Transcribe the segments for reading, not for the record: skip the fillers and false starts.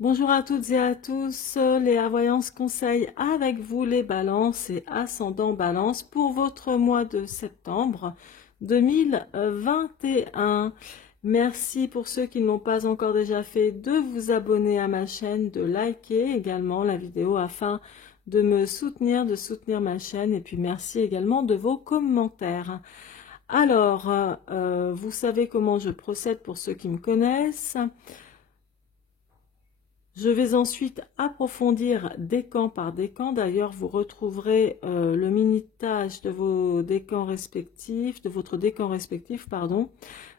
Bonjour à toutes et à tous, Léa Voyance conseille avec vous les balances et ascendant balance pour votre mois de septembre 2021. Merci pour ceux qui ne l'ont pas encore déjà fait de vous abonner à ma chaîne, de liker également la vidéo afin de me soutenir, de soutenir ma chaîne et puis merci également de vos commentaires. Alors, vous savez comment je procède pour ceux qui me connaissent. Je vais ensuite approfondir décan par décan. D'ailleurs, vous retrouverez le minutage de vos décans respectifs, de votre décan respectif, pardon,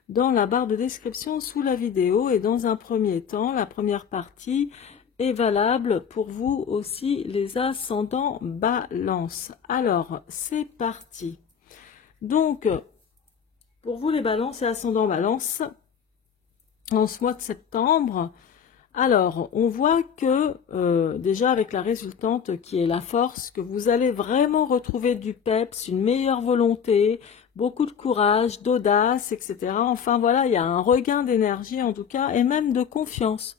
dans la barre de description sous la vidéo. Et dans un premier temps, la première partie est valable pour vous aussi, les ascendants balance. Alors, c'est parti. Donc, pour vous les balances et ascendants balance, en ce mois de septembre, alors, on voit que déjà avec la résultante qui est la force, que vous allez vraiment retrouver du peps, une meilleure volonté, beaucoup de courage, d'audace, etc. Enfin voilà, il y a un regain d'énergie en tout cas, et même de confiance.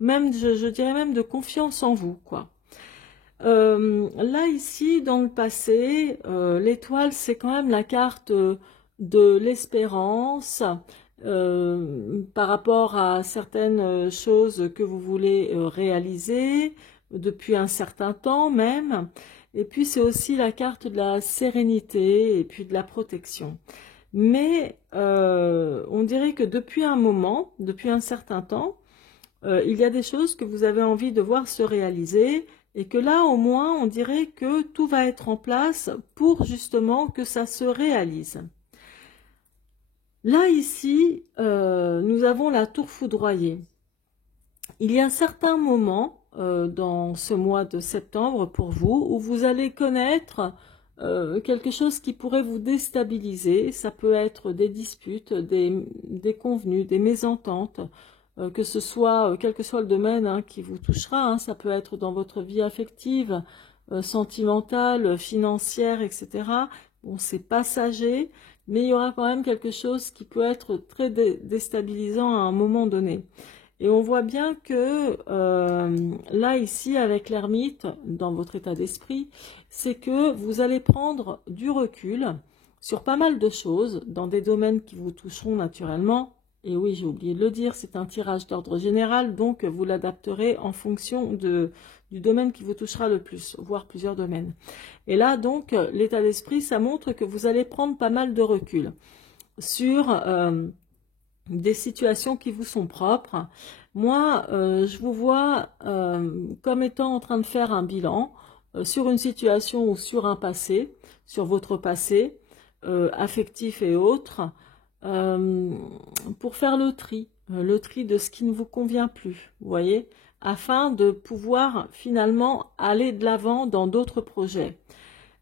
Même, je dirais même de confiance en vous, quoi. Là, ici, dans le passé, l'étoile, c'est quand même la carte de l'espérance, par rapport à certaines choses que vous voulez réaliser depuis un certain temps même. Et puis c'est aussi la carte de la sérénité et puis de la protection. Mais on dirait que depuis un moment, depuis un certain temps, il y a des choses que vous avez envie de voir se réaliser et que là au moins on dirait que tout va être en place pour justement que ça se réalise. Là, ici, nous avons la tour foudroyée. Il y a certains moments dans ce mois de septembre pour vous où vous allez connaître quelque chose qui pourrait vous déstabiliser. Ça peut être des disputes, des convenus, des mésententes, que ce soit, quel que soit le domaine qui vous touchera. Ça peut être dans votre vie affective, sentimentale, financière, etc. Bon, c'est passager. Mais il y aura quand même quelque chose qui peut être très déstabilisant à un moment donné. Et on voit bien que là, ici, avec l'ermite, dans votre état d'esprit, c'est que vous allez prendre du recul sur pas mal de choses, dans des domaines qui vous toucheront naturellement. Et oui, j'ai oublié de le dire, c'est un tirage d'ordre général, donc vous l'adapterez en fonction du domaine qui vous touchera le plus, voire plusieurs domaines. Et là, donc, l'état d'esprit, ça montre que vous allez prendre pas mal de recul sur des situations qui vous sont propres. Moi, je vous vois comme étant en train de faire un bilan sur une situation ou sur un passé, sur votre passé, affectif et autres, pour faire le tri de ce qui ne vous convient plus, vous voyez, afin de pouvoir finalement aller de l'avant dans d'autres projets.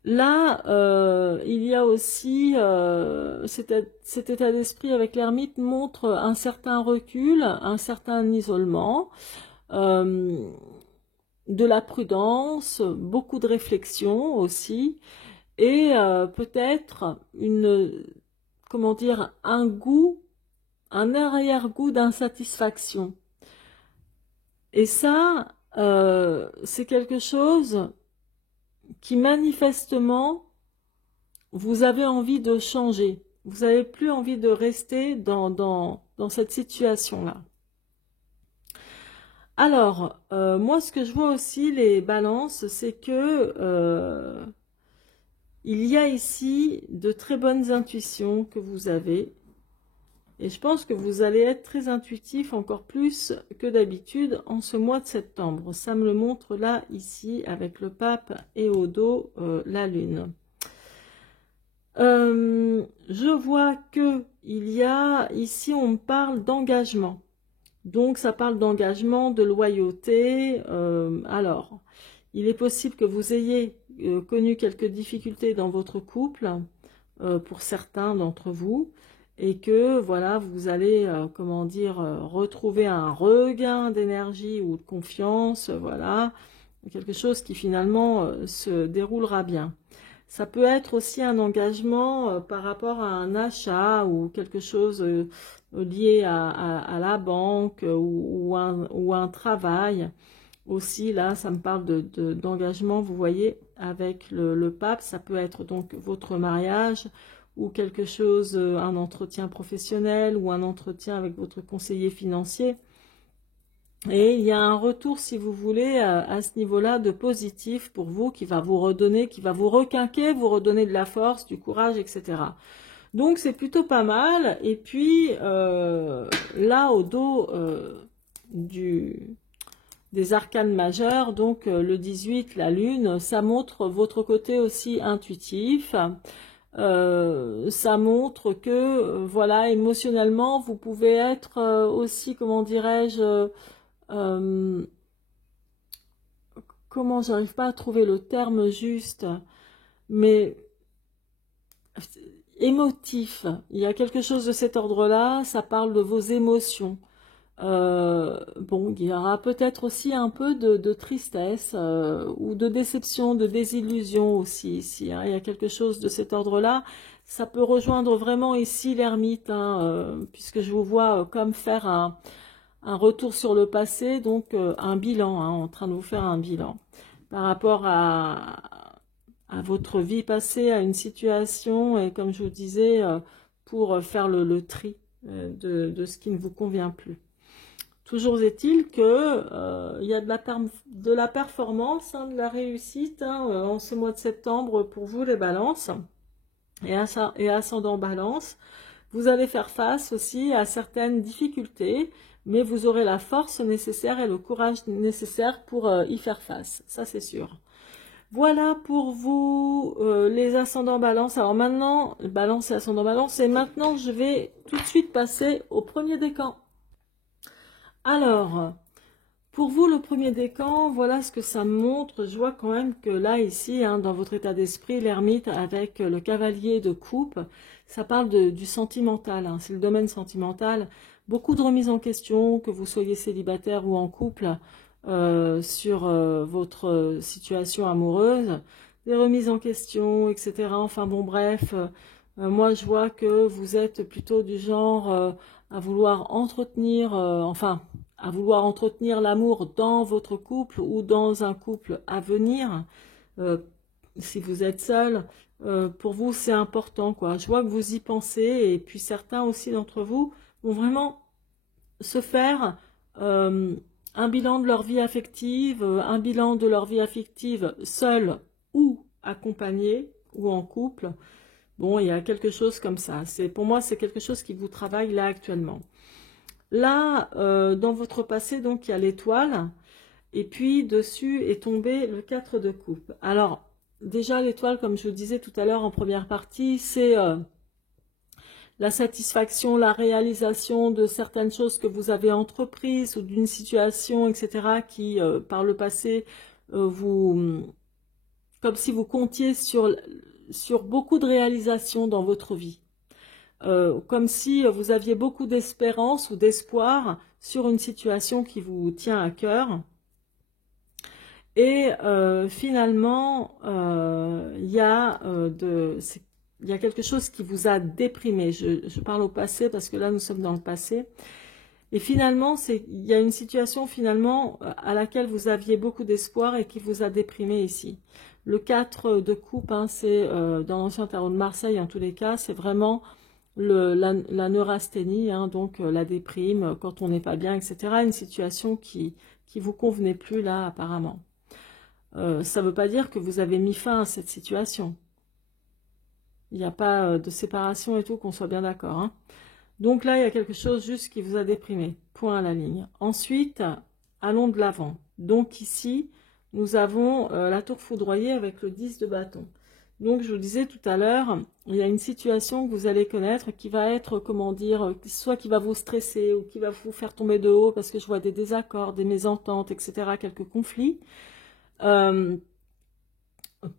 Là, il y a aussi cet état d'esprit avec l'ermite montre un certain recul, un certain isolement, de la prudence, beaucoup de réflexion aussi, et peut-être comment dire, un arrière-goût d'insatisfaction. Et ça, c'est quelque chose qui manifestement, vous avez envie de changer. Vous n'avez plus envie de rester dans cette situation-là. Alors, moi, ce que je vois aussi, les balances, c'est que il y a ici de très bonnes intuitions que vous avez. Et je pense que vous allez être très intuitif, encore plus que d'habitude, en ce mois de septembre. Ça me le montre là, ici, avec le pape et au dos, la lune. Je vois que il y a, ici, on me parle d'engagement. Donc, ça parle d'engagement, de loyauté. Alors, il est possible que vous ayez connu quelques difficultés dans votre couple, pour certains d'entre vous, et que voilà, vous allez, comment dire, retrouver un regain d'énergie ou de confiance, voilà, quelque chose qui finalement se déroulera bien. Ça peut être aussi un engagement par rapport à un achat ou quelque chose lié à la banque ou un travail. Aussi, là, ça me parle d'engagement, vous voyez, avec le pape. Ça peut être donc votre mariage ou quelque chose, un entretien professionnel ou un entretien avec votre conseiller financier. Et il y a un retour, si vous voulez, à ce niveau-là de positif pour vous, qui va vous redonner, qui va vous requinquer, vous redonner de la force, du courage, etc. Donc c'est plutôt pas mal. Et puis là, au dos des arcanes majeures, donc le 18, la lune, ça montre votre côté aussi intuitif. Ça montre que, voilà, émotionnellement, vous pouvez être aussi, comment dirais-je, comment, j'arrive pas à trouver le terme juste, mais émotif. Il y a quelque chose de cet ordre-là, ça parle de vos émotions. Bon, il y aura peut-être aussi un peu de tristesse ou de déception, de désillusion aussi ici. Hein. Il y a quelque chose de cet ordre-là. Ça peut rejoindre vraiment ici l'ermite, hein, puisque je vous vois comme faire un retour sur le passé, donc un bilan, hein, en train de vous faire un bilan par rapport à votre vie passée, à une situation, et comme je vous disais, pour faire le tri de ce qui ne vous convient plus. Toujours est-il que il y a de la performance, hein, de la réussite hein, en ce mois de septembre pour vous les balances et ascendant balance. Vous allez faire face aussi à certaines difficultés, mais vous aurez la force nécessaire et le courage nécessaire pour y faire face, ça c'est sûr. Voilà pour vous les ascendants balance. Alors maintenant, balance et ascendant balance, et maintenant je vais tout de suite passer au premier décan. Alors, pour vous, le premier décan, voilà ce que ça montre. Je vois quand même que là, ici, hein, dans votre état d'esprit, l'ermite avec le cavalier de coupe, ça parle du sentimental, hein, c'est le domaine sentimental. Beaucoup de remises en question, que vous soyez célibataire ou en couple, sur votre situation amoureuse, des remises en question, etc. Enfin bon, bref, moi je vois que vous êtes plutôt du genre à vouloir entretenir, enfin, à vouloir entretenir l'amour dans votre couple ou dans un couple à venir, si vous êtes seul, pour vous c'est important, quoi. Je vois que vous y pensez, et puis certains aussi d'entre vous vont vraiment se faire un bilan de leur vie affective, un bilan de leur vie affective seul ou accompagné ou en couple. Bon, il y a quelque chose comme ça. Pour moi, c'est quelque chose qui vous travaille là actuellement. Là, dans votre passé, donc, il y a l'étoile. Et puis, dessus est tombé le 4 de coupe. Alors, déjà, l'étoile, comme je vous disais tout à l'heure en première partie, c'est la satisfaction, la réalisation de certaines choses que vous avez entreprises ou d'une situation, etc., qui, par le passé, comme si vous comptiez sur beaucoup de réalisations dans votre vie. Comme si vous aviez beaucoup d'espérance ou d'espoir sur une situation qui vous tient à cœur. Et finalement, il y a quelque chose qui vous a déprimé. Je parle au passé parce que là, nous sommes dans le passé. Et finalement, il y a une situation finalement à laquelle vous aviez beaucoup d'espoir et qui vous a déprimé ici. Le 4 de coupe, hein, c'est dans l'ancien tarot de Marseille, en tous les cas, c'est vraiment la neurasthénie, hein, donc la déprime, quand on n'est pas bien, etc. Une situation qui vous convenait plus là, apparemment. Ça ne veut pas dire que vous avez mis fin à cette situation. Il n'y a pas de séparation et tout, qu'on soit bien d'accord. Hein. Donc là, il y a quelque chose juste qui vous a déprimé. Point à la ligne. Ensuite, allons de l'avant. Donc ici, nous avons la tour foudroyée avec le 10 de bâton. Donc je vous disais tout à l'heure, il y a une situation que vous allez connaître qui va être, comment dire, soit qui va vous stresser ou qui va vous faire tomber de haut parce que je vois des désaccords, des mésententes, etc., quelques conflits. Par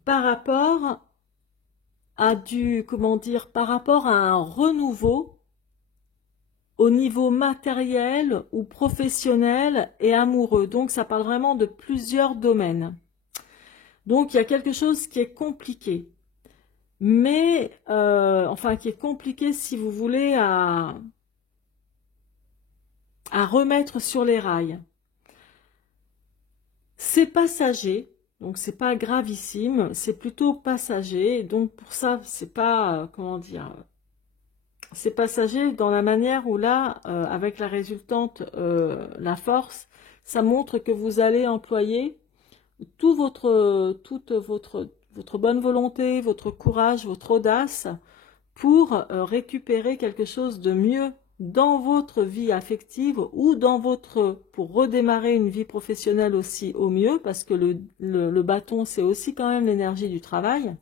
rapport à par rapport à un renouveau au niveau matériel ou professionnel et amoureux. Donc ça parle vraiment de plusieurs domaines. Donc il y a quelque chose qui est compliqué. mais enfin qui est compliqué si vous voulez à remettre sur les rails. C'est passager, donc c'est pas gravissime, c'est plutôt passager, donc pour ça c'est pas, comment dire, c'est passager dans la manière où là, avec la résultante, la force, ça montre que vous allez employer toute votre bonne volonté, votre courage, votre audace pour récupérer quelque chose de mieux dans votre vie affective ou pour redémarrer une vie professionnelle aussi au mieux, parce que le bâton, c'est aussi quand même l'énergie du travail.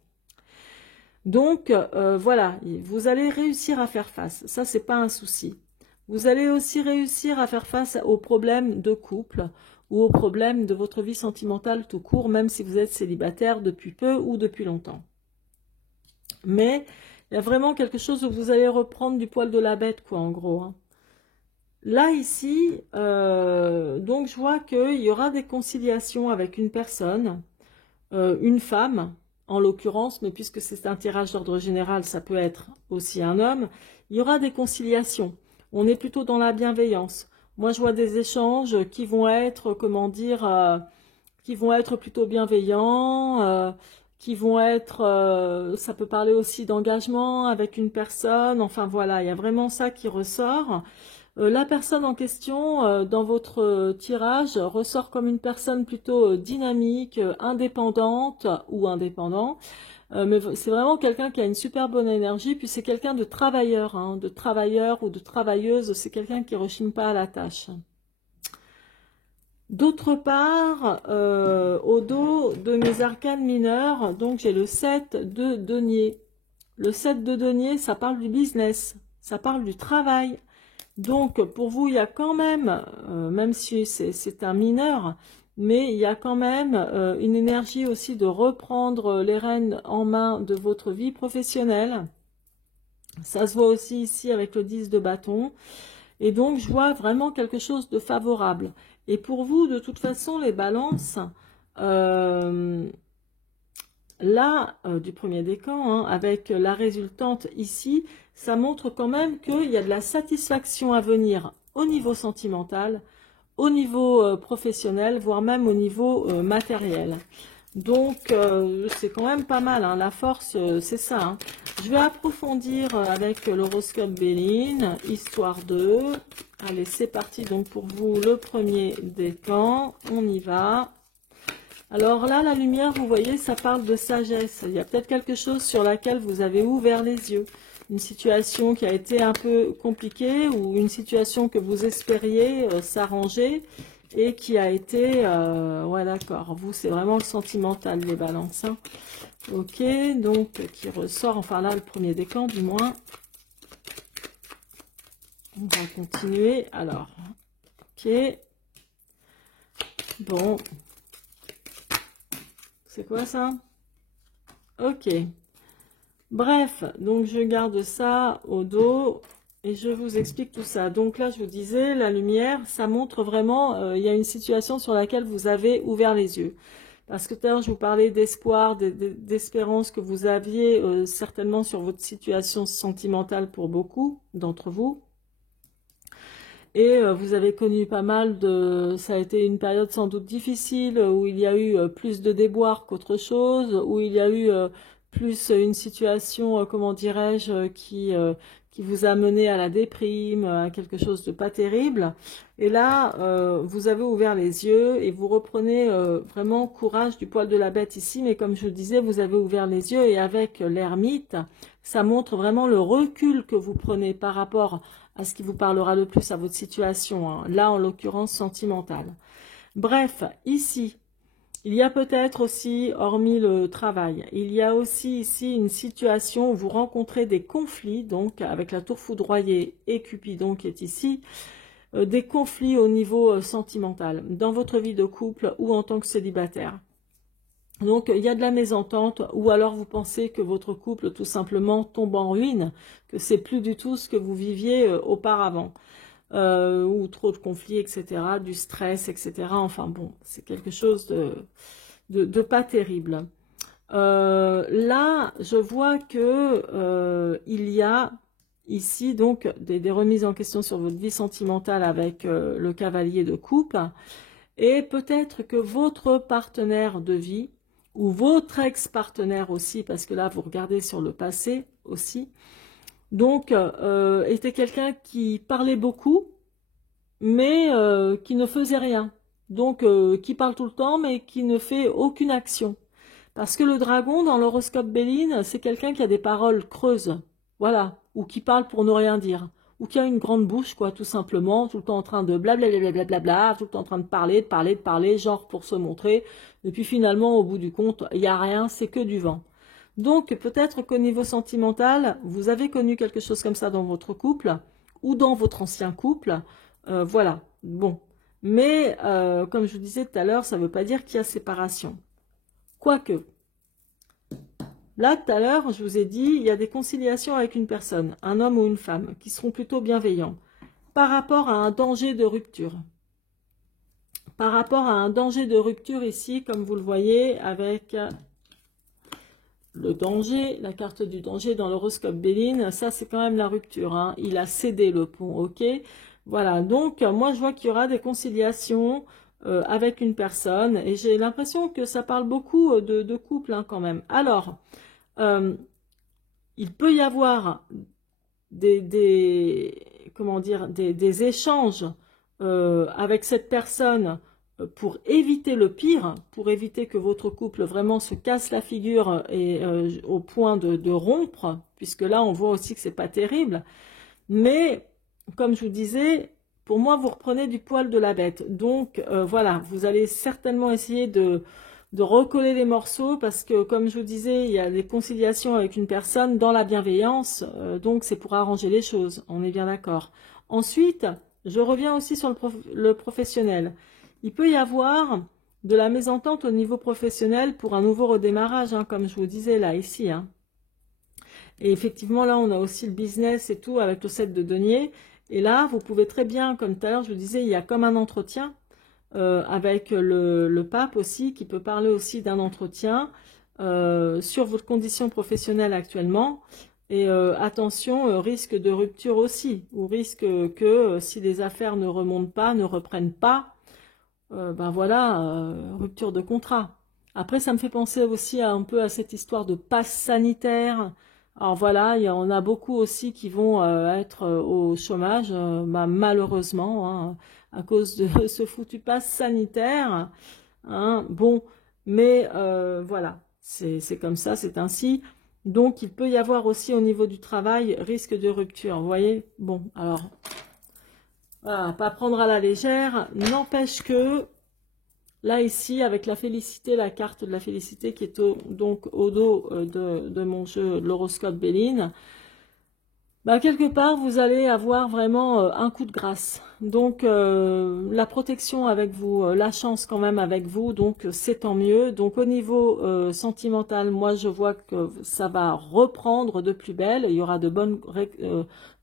Donc, voilà, vous allez réussir à faire face. Ça, c'est pas un souci. Vous allez aussi réussir à faire face aux problèmes de couple ou aux problèmes de votre vie sentimentale tout court, même si vous êtes célibataire depuis peu ou depuis longtemps. Mais il y a vraiment quelque chose où vous allez reprendre du poil de la bête, quoi, en gros. Hein. Là, ici, donc je vois qu'il y aura des conciliations avec une personne, une femme, en l'occurrence, mais puisque c'est un tirage d'ordre général, ça peut être aussi un homme. Il y aura des conciliations. On est plutôt dans la bienveillance. Moi, je vois des échanges qui vont être, comment dire, qui vont être plutôt bienveillants, qui vont être, ça peut parler aussi d'engagement avec une personne, enfin voilà, il y a vraiment ça qui ressort. La personne en question, dans votre tirage, ressort comme une personne plutôt dynamique, indépendante ou indépendant, mais c'est vraiment quelqu'un qui a une super bonne énergie, puis c'est quelqu'un de travailleur, hein, de travailleur ou de travailleuse, c'est quelqu'un qui ne rechigne pas à la tâche. D'autre part, au dos de mes arcanes mineurs, donc j'ai le 7 de denier. Le 7 de denier, ça parle du business, ça parle du travail. Donc pour vous, il y a quand même, même si c'est un mineur, mais il y a quand même une énergie aussi de reprendre les rênes en main de votre vie professionnelle. Ça se voit aussi ici avec le 10 de bâton. Et donc, je vois vraiment quelque chose de favorable. Et pour vous, de toute façon, les balances, là, du premier décan, hein, avec la résultante ici, ça montre quand même qu'il y a de la satisfaction à venir au niveau sentimental, au niveau professionnel, voire même au niveau matériel. Donc, c'est quand même pas mal, hein. La force, c'est ça. Hein. Je vais approfondir avec l'horoscope Béline, histoire 2. Allez, c'est parti donc pour vous, le premier décan. On y va. Alors là, la lumière, vous voyez, ça parle de sagesse. Il y a peut-être quelque chose sur laquelle vous avez ouvert les yeux. Une situation qui a été un peu compliquée ou une situation que vous espériez s'arranger et qui a été... ouais, d'accord. Vous, c'est vraiment le sentimental, les balances. Hein. Ok, donc, qui ressort... Enfin, là, le premier décan, du moins. On va continuer. Alors, ok. Bon. C'est quoi, ça? Ok. Bref, donc je garde ça au dos et je vous explique tout ça. Donc là, je vous disais, la lumière, ça montre vraiment, il y a une situation sur laquelle vous avez ouvert les yeux. Parce que tout à l'heure, je vous parlais d'espoir, d'espérance que vous aviez certainement sur votre situation sentimentale pour beaucoup d'entre vous. Et vous avez connu pas mal de... Ça a été une période sans doute difficile, où il y a eu plus de déboires qu'autre chose, où il y a eu plus une situation, comment dirais-je, qui vous a mené à la déprime, à quelque chose de pas terrible. Et là, vous avez ouvert les yeux et vous reprenez vraiment courage du poil de la bête ici. Mais comme je vous disais, vous avez ouvert les yeux et avec l'ermite, ça montre vraiment le recul que vous prenez par rapport à ce qui vous parlera le plus à votre situation, hein. Là en l'occurrence sentimentale. Bref, ici, il y a peut-être aussi, hormis le travail, il y a aussi ici une situation où vous rencontrez des conflits, donc avec la tour foudroyée et Cupidon qui est ici, des conflits au niveau sentimental, dans votre vie de couple ou en tant que célibataire. Donc, il y a de la mésentente, ou alors vous pensez que votre couple, tout simplement, tombe en ruine, que c'est plus du tout ce que vous viviez auparavant, ou trop de conflits, etc., du stress, etc. Enfin bon, c'est quelque chose de pas terrible. Là, je vois que il y a ici donc des remises en question sur votre vie sentimentale avec le cavalier de coupe. Et peut-être que votre partenaire de vie, ou votre ex-partenaire aussi, parce que là, vous regardez sur le passé aussi, donc était quelqu'un qui parlait beaucoup, mais qui ne faisait rien. Donc, qui parle tout le temps, mais qui ne fait aucune action. Parce que le dragon, dans l'horoscope Béline, c'est quelqu'un qui a des paroles creuses. Voilà. Ou qui parle pour ne rien dire. Ou qui a une grande bouche, quoi, tout simplement, tout le temps en train de blablabla, tout le temps en train de parler, genre pour se montrer. Et puis finalement, au bout du compte, il n'y a rien, c'est que du vent. Donc, peut-être qu'au niveau sentimental, vous avez connu quelque chose comme ça dans votre couple, ou dans votre ancien couple. Voilà. Bon. Mais, comme je vous disais tout à l'heure, ça ne veut pas dire qu'il y a séparation. Quoique, là, tout à l'heure, je vous ai dit, il y a des conciliations avec une personne, un homme ou une femme, qui seront plutôt bienveillants, par rapport à un danger de rupture. Par rapport à un danger de rupture ici, comme vous le voyez, avec le danger, la carte du danger dans l'horoscope Béline, ça c'est quand même la rupture, hein. Il a cédé le pont, ok? Voilà, donc moi je vois qu'il y aura des conciliations avec une personne, et j'ai l'impression que ça parle beaucoup de couple hein, quand même. Alors, il peut y avoir comment dire, des échanges avec cette personne pour éviter le pire, pour éviter que votre couple vraiment se casse la figure et au point de rompre, puisque là on voit aussi que c'est pas terrible. Mais comme je vous disais, pour moi vous reprenez du poil de la bête. Donc voilà, vous allez certainement essayer de recoller les morceaux parce que, comme je vous disais, il y a des conciliations avec une personne dans la bienveillance, donc c'est pour arranger les choses, on est bien d'accord. Ensuite, je reviens aussi sur le professionnel. Il peut y avoir de la mésentente au niveau professionnel pour un nouveau redémarrage, hein, comme je vous disais là, ici. Hein. Et effectivement, là, on a aussi le business et tout avec le 7 de denier. Et là, vous pouvez très bien, comme tout à l'heure, je vous disais, il y a comme un entretien avec le pape aussi, qui peut parler aussi d'un entretien sur votre condition professionnelle actuellement. Et attention, risque de rupture aussi, ou risque que si les affaires ne remontent pas, ne reprennent pas, ben voilà, rupture de contrat. Après, ça me fait penser aussi un peu à cette histoire de passe sanitaire. Alors voilà, il y en a beaucoup aussi qui vont être au chômage, bah, malheureusement, hein, à cause de ce foutu passe sanitaire. Hein. Bon, mais voilà, c'est comme ça, c'est ainsi. Donc, il peut y avoir aussi au niveau du travail risque de rupture. Vous voyez? Bon, alors, voilà, pas prendre à la légère. N'empêche que là, ici, avec la félicité, la carte de la félicité qui est donc au dos de mon jeu, l'horoscope Béline, bah, quelque part, vous allez avoir vraiment un coup de grâce. Donc, la protection avec vous, la chance quand même avec vous, donc c'est tant mieux. Donc, au niveau sentimental, moi, je vois que ça va reprendre de plus belle. Il y aura de bonnes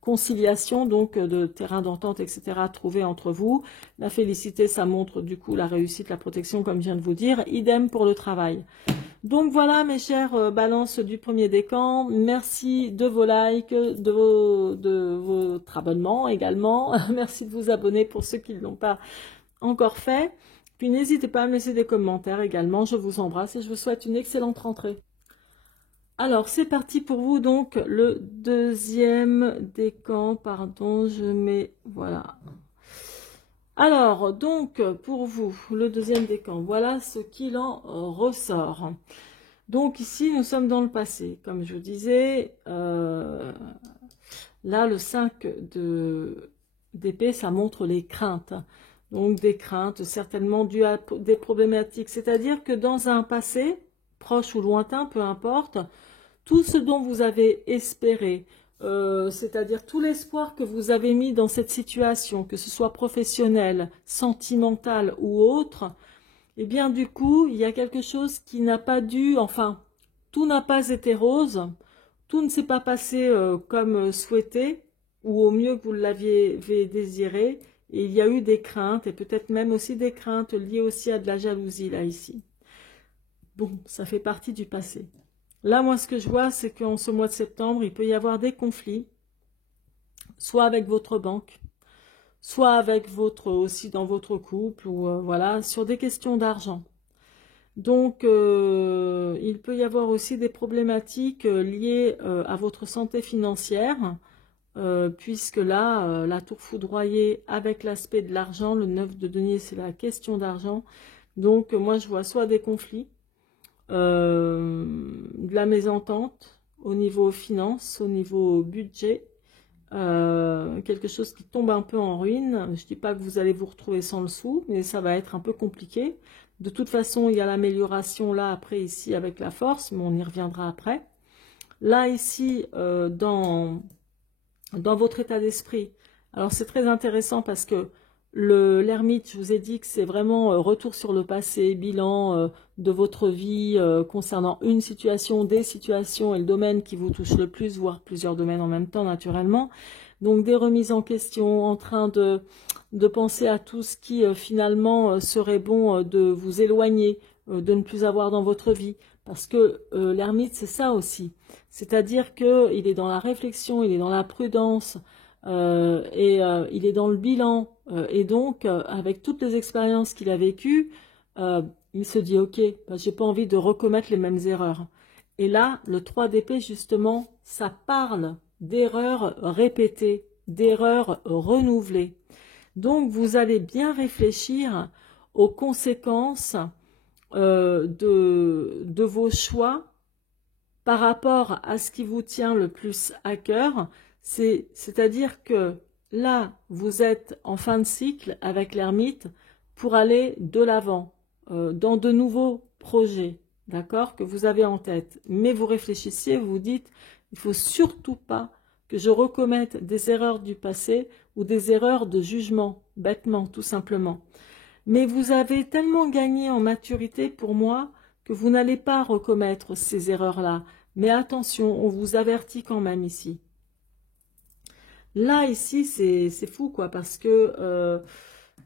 conciliations, donc de terrain d'entente, etc. trouvés entre vous. La félicité, ça montre du coup la réussite, la protection, comme je viens de vous dire. Idem pour le travail. Donc voilà mes chères balances du premier décan, merci de vos likes, de votre abonnement également, merci de vous abonner pour ceux qui ne l'ont pas encore fait, puis n'hésitez pas à me laisser des commentaires également, je vous embrasse et je vous souhaite une excellente rentrée. Alors c'est parti pour vous donc le deuxième décan, pardon, je mets, voilà. Alors, donc, pour vous, le deuxième décan, voilà ce qu'il en ressort. Donc ici, nous sommes dans le passé. Comme je vous disais, là, le 5 d'épée, ça montre les craintes. Donc des craintes certainement dues à des problématiques. C'est-à-dire que dans un passé, proche ou lointain, peu importe, tout ce dont vous avez espéré, c'est-à-dire tout l'espoir que vous avez mis dans cette situation, que ce soit professionnel, sentimental ou autre, eh bien du coup, il y a quelque chose qui n'a pas dû, enfin, tout n'a pas été rose, tout ne s'est pas passé comme souhaité, ou au mieux que vous l'aviez désiré, et il y a eu des craintes, et peut-être même aussi des craintes liées aussi à de la jalousie, là, ici. Bon, ça fait partie du passé. Là, moi, ce que je vois, c'est qu'en ce mois de septembre, il peut y avoir des conflits, soit avec votre banque, soit avec votre, aussi dans votre couple, ou voilà, sur des questions d'argent. Donc, il peut y avoir aussi des problématiques liées à votre santé financière, puisque là, la tour foudroyée avec l'aspect de l'argent, le 9 de denier, c'est la question d'argent. Donc, moi, je vois soit des conflits, de la mésentente au niveau finance, au niveau budget, quelque chose qui tombe un peu en ruine. Je ne dis pas que vous allez vous retrouver sans le sou, mais ça va être un peu compliqué. De toute façon, il y a l'amélioration là après ici avec la force, mais on y reviendra après. Là ici, dans votre état d'esprit, alors c'est très intéressant parce que l'ermite, je vous ai dit que c'est vraiment retour sur le passé, bilan de votre vie concernant une situation, des situations et le domaine qui vous touche le plus, voire plusieurs domaines en même temps naturellement. Donc des remises en question, en train de penser à tout ce qui finalement serait bon de vous éloigner, de ne plus avoir dans votre vie. Parce que l'ermite, c'est ça aussi. C'est-à-dire qu'il est dans la réflexion, il est dans la prudence, il est dans le bilan. Et donc, avec toutes les expériences qu'il a vécues, il se dit, ok, bah, j'ai pas envie de recommettre les mêmes erreurs. Et là, le 3 d'épée, justement, ça parle d'erreurs répétées, d'erreurs renouvelées. Donc, vous allez bien réfléchir aux conséquences de vos choix par rapport à ce qui vous tient le plus à cœur. C'est-à-dire que là, vous êtes en fin de cycle avec l'ermite pour aller de l'avant, dans de nouveaux projets, d'accord, que vous avez en tête. Mais vous réfléchissez, vous vous dites, il ne faut surtout pas que je recommette des erreurs du passé ou des erreurs de jugement, bêtement, tout simplement. Mais vous avez tellement gagné en maturité pour moi que vous n'allez pas recommettre ces erreurs-là. Mais attention, on vous avertit quand même ici. Là, ici, c'est fou, quoi, parce que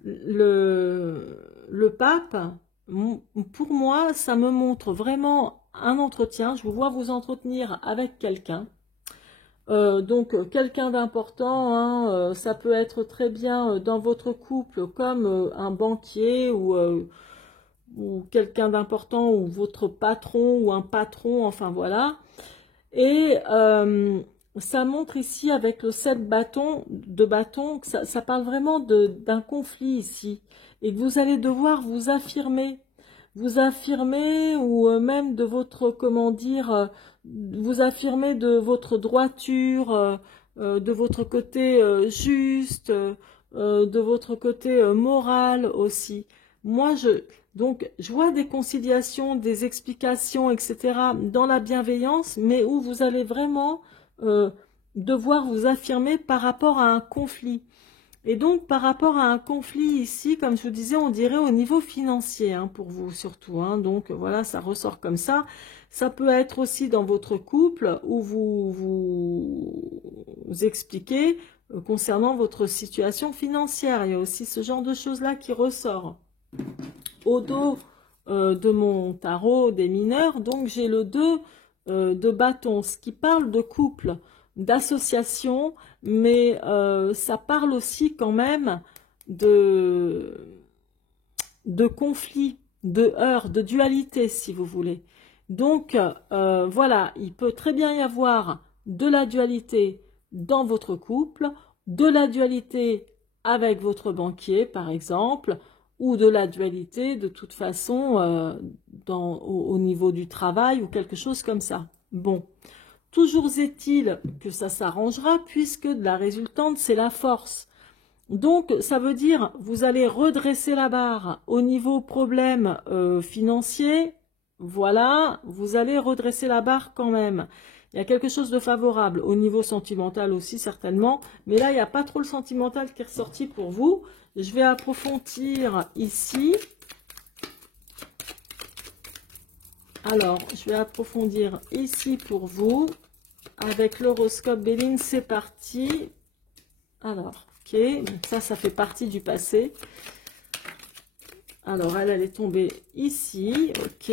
le pape, pour moi, ça me montre vraiment un entretien. Je vous vois vous entretenir avec quelqu'un. Donc, quelqu'un d'important, hein, ça peut être très bien dans votre couple comme un banquier ou quelqu'un d'important ou votre patron ou un patron, enfin voilà. Et ça montre ici avec le 7 de bâton que ça parle vraiment d'un conflit ici. Et que vous allez devoir vous affirmer ou même de votre, comment dire, vous affirmer de votre droiture, de votre côté juste, de votre côté moral aussi. Moi, donc, je vois des conciliations, des explications, etc. dans la bienveillance, mais où vous allez vraiment devoir vous affirmer par rapport à un conflit. Et donc, par rapport à un conflit ici, comme je vous disais, on dirait au niveau financier, hein, pour vous surtout. Hein. Donc, voilà, ça ressort comme ça. Ça peut être aussi dans votre couple où vous expliquez concernant votre situation financière. Il y a aussi ce genre de choses-là qui ressort. Au dos de mon tarot des mineurs, donc j'ai le 2 de bâton, ce qui parle de couple, d'association, mais ça parle aussi quand même de conflit, de heurts, de dualité, si vous voulez. Donc, voilà, il peut très bien y avoir de la dualité dans votre couple, de la dualité avec votre banquier, par exemple, ou de la dualité de toute façon au niveau du travail ou quelque chose comme ça. Bon, toujours est-il que ça s'arrangera puisque la résultante, c'est la force. Donc, ça veut dire, vous allez redresser la barre au niveau problème financier. Voilà, vous allez redresser la barre quand même. Il y a quelque chose de favorable au niveau sentimental aussi, certainement. Mais là, il n'y a pas trop le sentimental qui est ressorti pour vous. Je vais approfondir ici. Alors, je vais approfondir ici pour vous. Avec l'horoscope Béline, c'est parti. Alors, ok, donc ça fait partie du passé. Alors, elle est tombée ici, ok.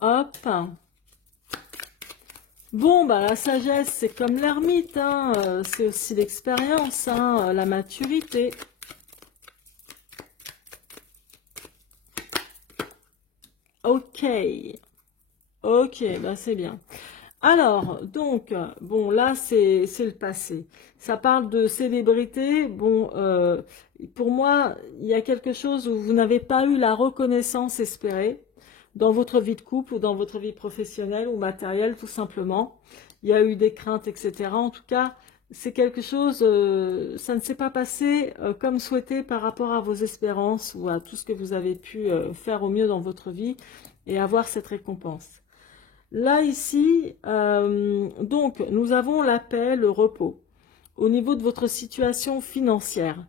Hop. Bon, bah la sagesse, c'est comme l'ermite, hein, c'est aussi l'expérience, hein, la maturité. Ok, ok, bah c'est bien. Alors, donc, bon, là, c'est le passé. Ça parle de célébrité. Bon, pour moi, il y a quelque chose où vous n'avez pas eu la reconnaissance espérée dans votre vie de couple ou dans votre vie professionnelle ou matérielle, tout simplement. Il y a eu des craintes, etc. En tout cas, c'est quelque chose, ça ne s'est pas passé comme souhaité par rapport à vos espérances ou à tout ce que vous avez pu faire au mieux dans votre vie et avoir cette récompense. Là, ici, donc, nous avons la paix, le repos, au niveau de votre situation financière.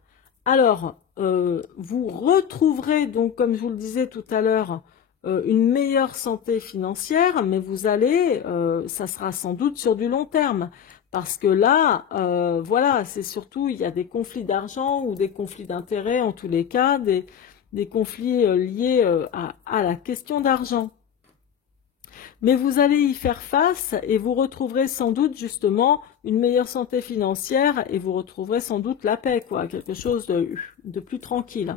Alors, vous retrouverez, donc, comme je vous le disais tout à l'heure, une meilleure santé financière, mais vous allez, ça sera sans doute sur du long terme. Parce que là, voilà, c'est surtout, il y a des conflits d'argent ou des conflits d'intérêts, en tous les cas, des conflits liés à la question d'argent. Mais vous allez y faire face et vous retrouverez sans doute justement une meilleure santé financière et vous retrouverez sans doute la paix, quoi, quelque chose de plus tranquille.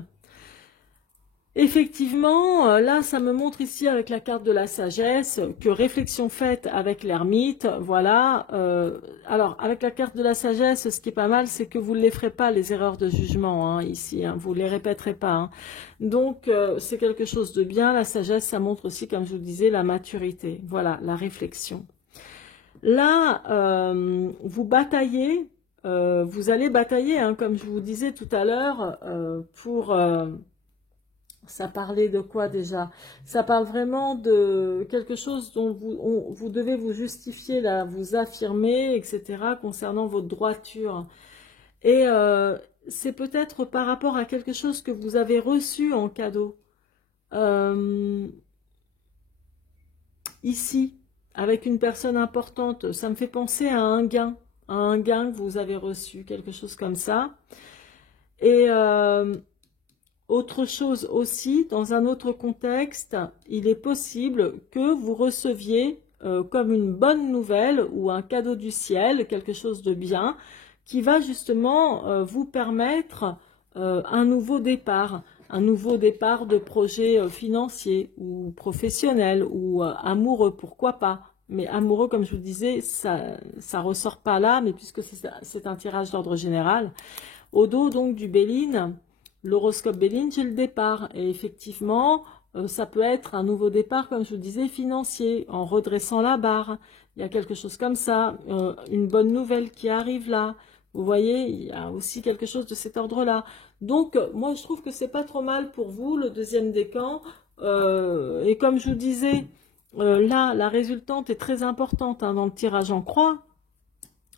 Effectivement, là, ça me montre ici avec la carte de la sagesse que réflexion faite avec l'ermite, voilà. Alors, avec la carte de la sagesse, ce qui est pas mal, c'est que vous ne les ferez pas, les erreurs de jugement, hein, ici, hein, vous ne les répéterez pas. Hein. Donc, c'est quelque chose de bien. La sagesse, ça montre aussi, comme je vous le disais, la maturité, voilà, la réflexion. Là, vous bataillez, vous allez batailler, hein, comme je vous disais tout à l'heure, pour... ça parlait de quoi déjà? Ça parle vraiment de quelque chose dont vous devez vous justifier, là, vous affirmer, etc., concernant votre droiture. Et c'est peut-être par rapport à quelque chose que vous avez reçu en cadeau. Ici, avec une personne importante, ça me fait penser à un gain que vous avez reçu, quelque chose comme ça. Et... autre chose aussi, dans un autre contexte, il est possible que vous receviez comme une bonne nouvelle ou un cadeau du ciel, quelque chose de bien, qui va justement vous permettre un nouveau départ de projet financier ou professionnel ou amoureux, pourquoi pas. Mais amoureux, comme je vous disais, ça ressort pas là, mais puisque c'est un tirage d'ordre général. Au dos donc du Béline, l'horoscope Béline, j'ai le départ. Et effectivement, ça peut être un nouveau départ, comme je vous disais, financier, en redressant la barre. Il y a quelque chose comme ça, une bonne nouvelle qui arrive là. Vous voyez, il y a aussi quelque chose de cet ordre-là. Donc, moi, je trouve que c'est pas trop mal pour vous, le deuxième décan. Et comme je vous disais, là, la résultante est très importante hein, dans le tirage en croix.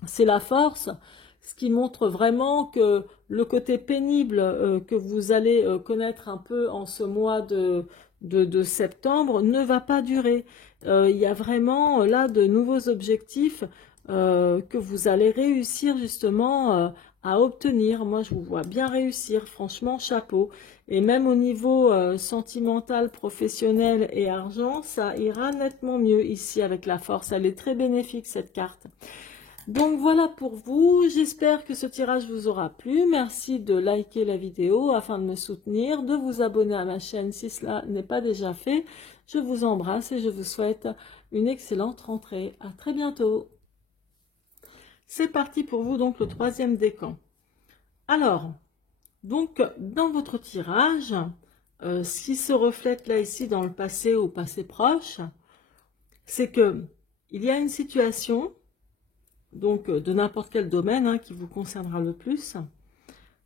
C'est la force, ce qui montre vraiment que le côté pénible que vous allez connaître un peu en ce mois de septembre ne va pas durer. Il y a vraiment là de nouveaux objectifs que vous allez réussir justement à obtenir. Moi, je vous vois bien réussir, franchement, chapeau. Et même au niveau sentimental, professionnel et argent, ça ira nettement mieux ici avec la force. Elle est très bénéfique, cette carte. Donc voilà pour vous, j'espère que ce tirage vous aura plu. Merci de liker la vidéo afin de me soutenir, de vous abonner à ma chaîne si cela n'est pas déjà fait. Je vous embrasse et je vous souhaite une excellente rentrée. À très bientôt. C'est parti pour vous donc le troisième décan. Alors, donc dans votre tirage, ce qui se reflète là ici dans le passé ou passé proche, c'est que il y a une situation donc de n'importe quel domaine hein, qui vous concernera le plus,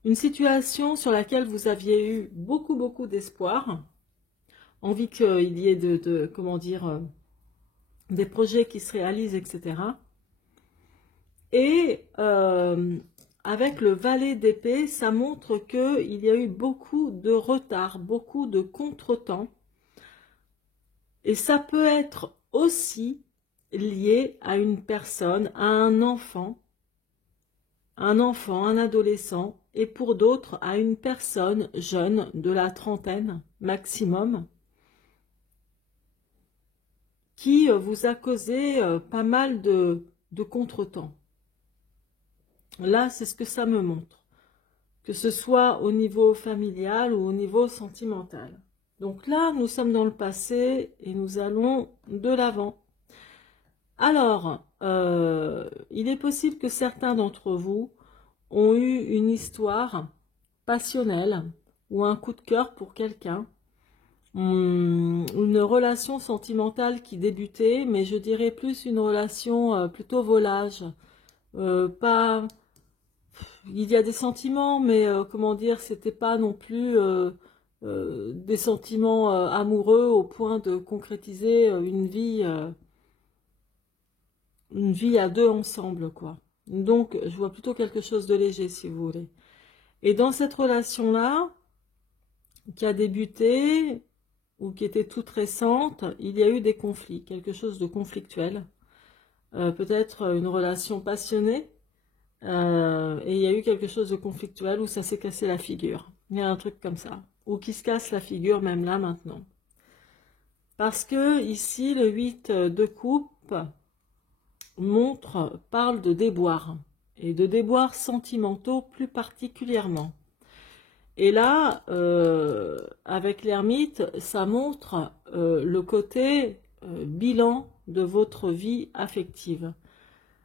une situation sur laquelle vous aviez eu beaucoup d'espoir, envie qu'il y ait comment dire, des projets qui se réalisent, etc. Et avec le valet d'épée, ça montre qu'il y a eu beaucoup de retard, beaucoup de contretemps, et ça peut être aussi lié à une personne, à un enfant, un enfant, un adolescent, et pour d'autres, à une personne jeune de la trentaine maximum, qui vous a causé pas mal de contretemps. Là, c'est ce que ça me montre, que ce soit au niveau familial ou au niveau sentimental. Donc là, nous sommes dans le passé et nous allons de l'avant. Alors, il est possible que certains d'entre vous ont eu une histoire passionnelle ou un coup de cœur pour quelqu'un, une relation sentimentale qui débutait, mais je dirais plus une relation plutôt volage. Pas, il y a des sentiments, mais comment dire, c'était pas non plus des sentiments amoureux au point de concrétiser une vie à deux ensemble, quoi. Donc, je vois plutôt quelque chose de léger, si vous voulez. Et dans cette relation-là, qui a débuté, ou qui était toute récente, il y a eu des conflits, quelque chose de conflictuel. Peut-être une relation passionnée, et il y a eu quelque chose de conflictuel où ça s'est cassé la figure. Il y a un truc comme ça. Ou qui se casse la figure, même là, maintenant. Parce que, ici, le 8 de coupe parle de déboires. Et de déboires sentimentaux plus particulièrement. Et là, avec l'ermite, ça montre le côté bilan de votre vie affective.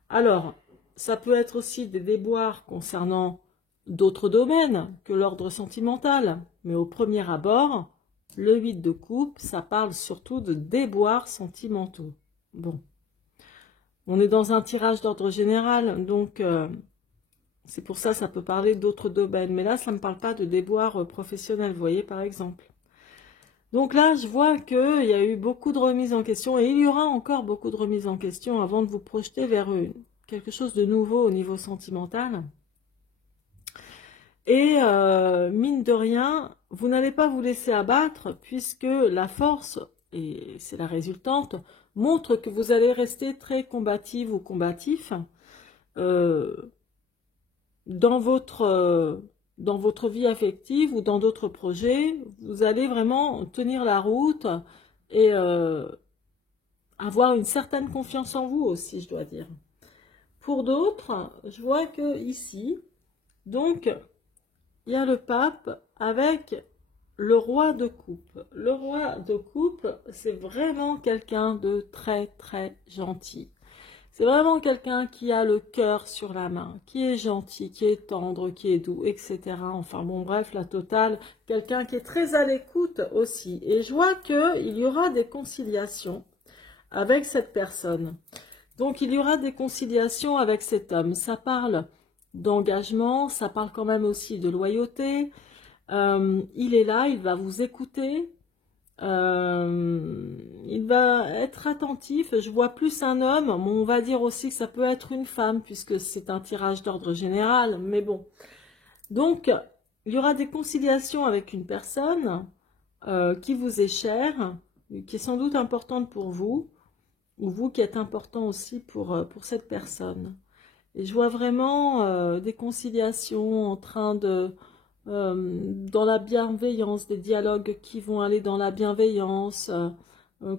Alors, ça peut être aussi des déboires concernant d'autres domaines que l'ordre sentimental. Mais au premier abord, le 8 de coupe, ça parle surtout de déboires sentimentaux. Bon. On est dans un tirage d'ordre général, donc c'est pour ça que ça peut parler d'autres domaines. Mais là, ça ne me parle pas de déboires professionnels, vous voyez, par exemple. Donc là, je vois qu'il y a eu beaucoup de remises en question, et il y aura encore beaucoup de remises en question avant de vous projeter vers quelque chose de nouveau au niveau sentimental. Et mine de rien, vous n'allez pas vous laisser abattre, puisque la force, et c'est la résultante, montre que vous allez rester très combative ou combatif dans votre vie affective ou dans d'autres projets. Vous allez vraiment tenir la route et avoir une certaine confiance en vous aussi, je dois dire. Pour d'autres, je vois que ici, donc, il y a le pape avec le roi de coupe. Le roi de coupe, c'est vraiment quelqu'un de très très gentil. C'est vraiment quelqu'un qui a le cœur sur la main, qui est gentil, qui est tendre, qui est doux, etc. Enfin bon, bref, la totale. Quelqu'un qui est très à l'écoute aussi. Et je vois qu'il y aura des conciliations avec cette personne. Donc il y aura des conciliations avec cet homme. Ça parle d'engagement, ça parle quand même aussi de loyauté. Il est là, il va vous écouter. Il va être attentif. Je vois plus un homme, mais on va dire aussi que ça peut être une femme, puisque c'est un tirage d'ordre général, mais bon. Donc, il y aura des conciliations avec une personne qui vous est chère, qui est sans doute importante pour vous, ou vous qui êtes important aussi pour cette personne. Et je vois vraiment des conciliations en train de... dans la bienveillance, des dialogues qui vont aller dans la bienveillance,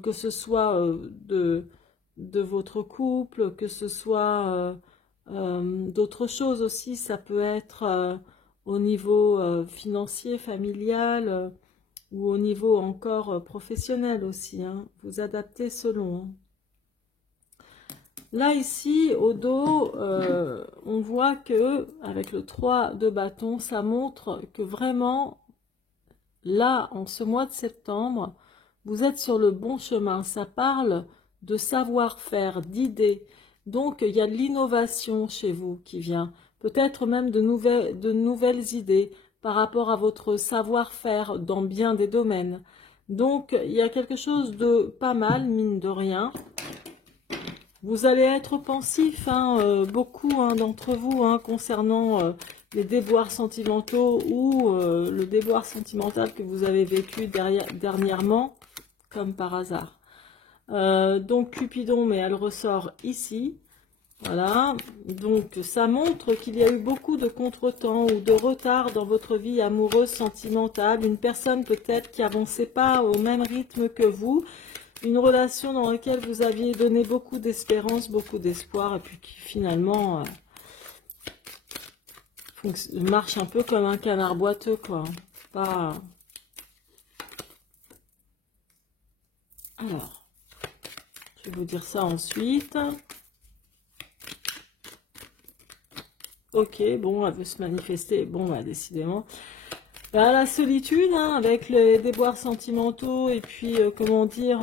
que ce soit de votre couple, que ce soit d'autres choses aussi. Ça peut être au niveau financier, familial, ou au niveau encore professionnel aussi, hein. Vous adaptez selon, hein. Là, ici, au dos, on voit que, avec le 3 de bâton, ça montre que vraiment, là, en ce mois de septembre, vous êtes sur le bon chemin. Ça parle de savoir-faire, d'idées. Donc, il y a de l'innovation chez vous qui vient. Peut-être même de nouvelles idées par rapport à votre savoir-faire dans bien des domaines. Donc, il y a quelque chose de pas mal, mine de rien. Vous allez être pensif, hein, beaucoup d'entre vous, hein, concernant les déboires sentimentaux ou le déboire sentimental que vous avez vécu dernièrement, comme par hasard. Donc Cupidon, mais elle ressort ici. Voilà, donc ça montre qu'il y a eu beaucoup de contretemps ou de retard dans votre vie amoureuse, sentimentale. Une personne peut-être qui avançait pas au même rythme que vous. Une relation dans laquelle vous aviez donné beaucoup d'espérance, beaucoup d'espoir, et puis qui finalement marche un peu comme un canard boiteux, quoi. Pas... Alors, je vais vous dire ça ensuite. Ok, bon, elle veut se manifester. Bon, bah, décidément. Bah, la solitude, hein, avec les déboires sentimentaux et puis, comment dire,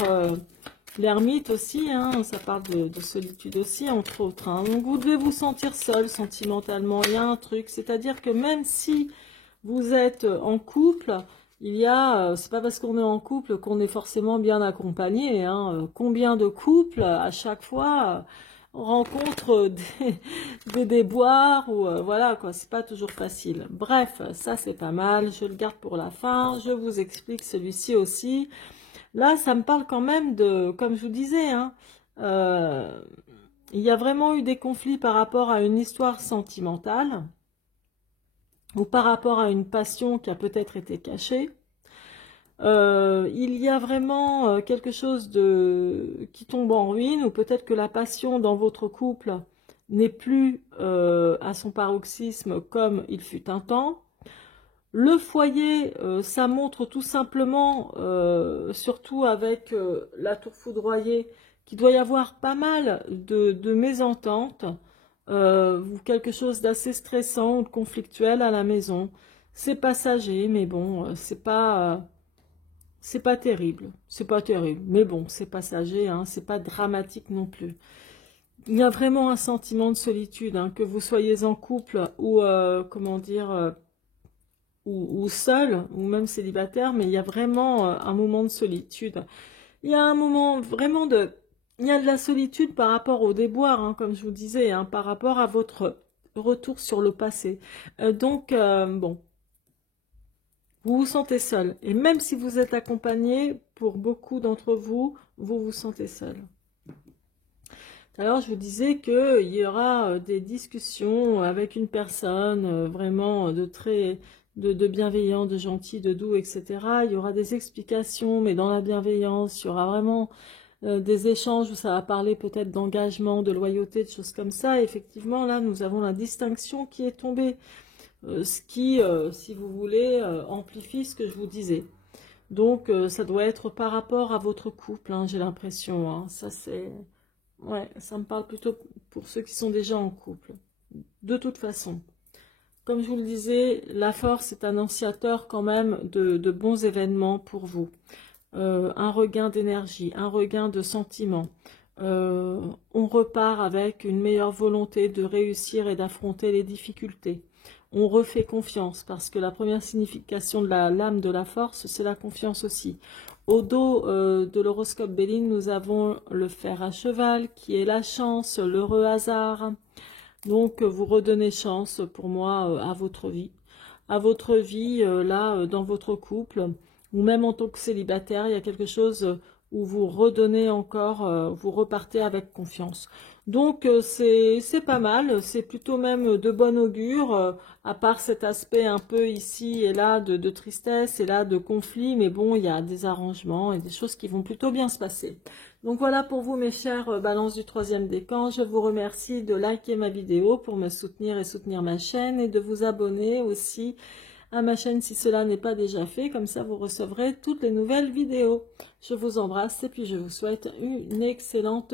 l'ermite aussi, hein, ça parle de solitude aussi, entre autres. Hein. Donc, vous devez vous sentir seul sentimentalement. Il y a un truc, c'est-à-dire que même si vous êtes en couple, il y a, c'est pas parce qu'on est en couple qu'on est forcément bien accompagné. Hein. Combien de couples, à chaque fois, rencontrent des déboires ou voilà quoi, c'est pas toujours facile. Bref, ça c'est pas mal, je le garde pour la fin, je vous explique celui-ci aussi. Là, ça me parle quand même de, comme je vous disais, hein, il y a vraiment eu des conflits par rapport à une histoire sentimentale ou par rapport à une passion qui a peut-être été cachée. Il y a vraiment quelque chose qui tombe en ruine, ou peut-être que la passion dans votre couple n'est plus à son paroxysme comme il fut un temps. Le foyer, ça montre tout simplement, surtout avec la tour foudroyée, qu'il doit y avoir pas mal de mésententes, ou quelque chose d'assez stressant ou de conflictuel à la maison. C'est passager, mais bon, c'est pas terrible, mais bon, c'est passager, hein, c'est pas dramatique non plus. Il y a vraiment un sentiment de solitude, hein, que vous soyez en couple ou, comment dire, ou seul, ou même célibataire, mais il y a vraiment un moment de solitude. Il y a un moment vraiment de... Il y a de la solitude par rapport au déboire, hein, comme je vous disais, hein, par rapport à votre retour sur le passé. Donc, bon, vous vous sentez seul. Et même si vous êtes accompagné, pour beaucoup d'entre vous, vous vous sentez seul. Alors, je vous disais qu'il y aura des discussions avec une personne vraiment de bienveillant, de gentil, de doux, etc. Il y aura des explications, mais dans la bienveillance, il y aura vraiment des échanges où ça va parler peut-être d'engagement, de loyauté, de choses comme ça. Et effectivement, là, nous avons la distinction qui est tombée. Ce qui, si vous voulez, amplifie ce que je vous disais. Donc, ça doit être par rapport à votre couple, hein, j'ai l'impression. Hein. Ça, c'est... Ouais, ça me parle plutôt pour ceux qui sont déjà en couple. De toute façon, comme je vous le disais, la force est annonciateur quand même de bons événements pour vous. Un regain d'énergie, un regain de sentiments. On repart avec une meilleure volonté de réussir et d'affronter les difficultés. On refait confiance, parce que la première signification de la lame de la force, c'est la confiance aussi. Au dos de l'horoscope Béline, nous avons le fer à cheval, qui est la chance, l'heureux hasard. Donc, vous redonnez chance, pour moi, à votre vie. À votre vie, là, dans votre couple, ou même en tant que célibataire, il y a quelque chose où vous redonnez encore, vous repartez avec confiance. Donc, c'est pas mal, c'est plutôt même de bon augure, à part cet aspect un peu ici et là de tristesse et là de conflit, mais bon, il y a des arrangements et des choses qui vont plutôt bien se passer. Donc voilà pour vous mes chers balances du troisième décan, je vous remercie de liker ma vidéo pour me soutenir et soutenir ma chaîne et de vous abonner aussi à ma chaîne si cela n'est pas déjà fait, comme ça vous recevrez toutes les nouvelles vidéos. Je vous embrasse et puis je vous souhaite une excellente